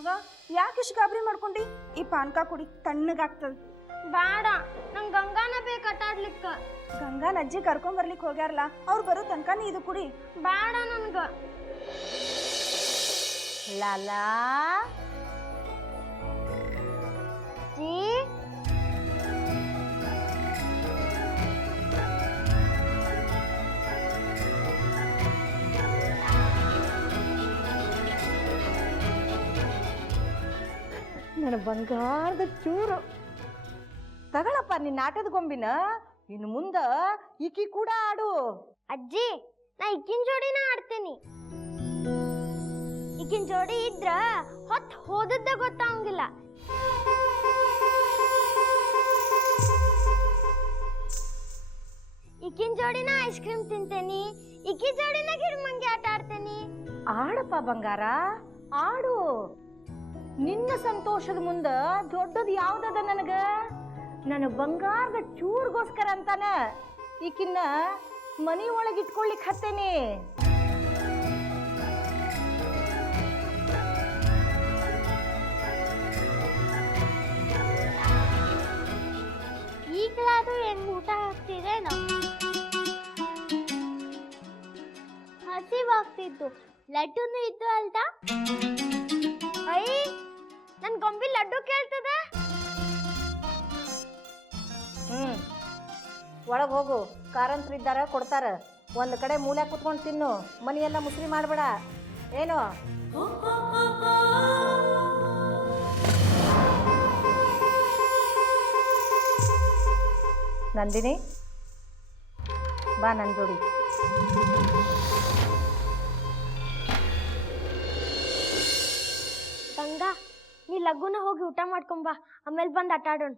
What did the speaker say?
ಮಗ ಯಾಕೆ ಇಷ್ಟು ಗಾಬರಿ ಮಾಡ್ಕೊಂಡಿ? ಈ ಪಾನ್ಕ ಕುಡಿ, ತಣ್ಣಗಾಗ್ತದ. ಬೇಡ, ನಂಗೆ ಗಂಗಾನ ಬೇಕು ಆಟಾಡ್ಲಿಕ್ಕ. ಗಂಗಾನ ಅಜ್ಜಿ ಕರ್ಕೊಂಡ್ ಬರ್ಲಿಕ್ಕೆ ಹೋಗ್ಯಾರಲ್ಲ, ಅವ್ರು ಬರೋ ತನಕ ನೀ ಇದು ಕುಡಿ. ಬೇಡ ನನ್ಗ. ಲಾಲಾ ಜೀ ನನ್ನ ಬಂಗಾರದ ಚೂರು ತಗಳಪ್ಪ, ನಿನ್ನ ಆಟದ ಗೊಂಬಿನ. ಇನ್ನು ಮುಂದ ಈಕಿ ಕೂಡ ಆಡು. ಅಜ್ಜಿ, ನಾ ಇಕ್ಕಿನ ಜೋಡಿನ ಆಡ್ತೀನಿ. ಇಕ್ಕಿನ ಜೋಡಿ ಇದ್ರ ಹೊತ್ತು ಹೋದದ್ದ ಗೊತ್ತಾಗಂಗಿಲ್ಲ. ಇಕ್ಕಿನ ಜೋಡಿನ ಐಸ್ ಕ್ರೀಮ್ ತಿಂತೇನಿ, ಇಕ್ಕಿ ಜೋಡಿನ ಗಿರ್ಮಂಗಿ ಆಟ ಆಡ್ತೇನಿ. ಆಡಪ್ಪ ಬಂಗಾರ, ಆಡು. ನಿನ್ನ ಸಂತೋಷದ ಮುಂದ ದೊಡ್ಡದು ಯಾವ್ದದ ನನಗ? ನನ್ನ ಬಂಗಾರದ ಚೂರ್ಗೋಸ್ಕರ ಅಂತಾನ ಈಕಿನ್ನ ಮನಿ ಒಳಗೆ ಇಟ್ಕೊಳ್ಳಿಕ್ ಹತ್ತೇನಿ. ಈಗಲಾದ್ರೂ ಹೆಂಗ್ ಊಟ ಹಾಕ್ತಿದೇನೋ? ಹಸಿವಾಗ್ತಿದ್ದು, ಲಡ್ಡುನು ಇದ್ದು ಅಲ್ದಾ? ಐ, ನನ್ ಗೊಂಬಿ ಲಡ್ಡು ಕೇಳ್ತದ. ಒಳಗೆ ಹೋಗು, ಕಾರಂತರು ಇದ್ದಾರ, ಕೊಡ್ತಾರ. ಒಂದು ಕಡೆ ಮೂಲೆ ಕುತ್ಕೊಂಡು ತಿನ್ನು, ಮನೆಯೆಲ್ಲ ಮುಸ್ರಿ ಮಾಡಬೇಡ. ಏನು ನಂದಿನಿ, ಬಾ ನನ್ನ ಜೋಡಿ. ಗಂಗಾ, ನೀ ಲಗ್ಗುನ ಹೋಗಿ ಊಟ ಮಾಡ್ಕೊಂಬಾ, ಆಮೇಲೆ ಬಂದು ಆಟ ಆಡೋಣ.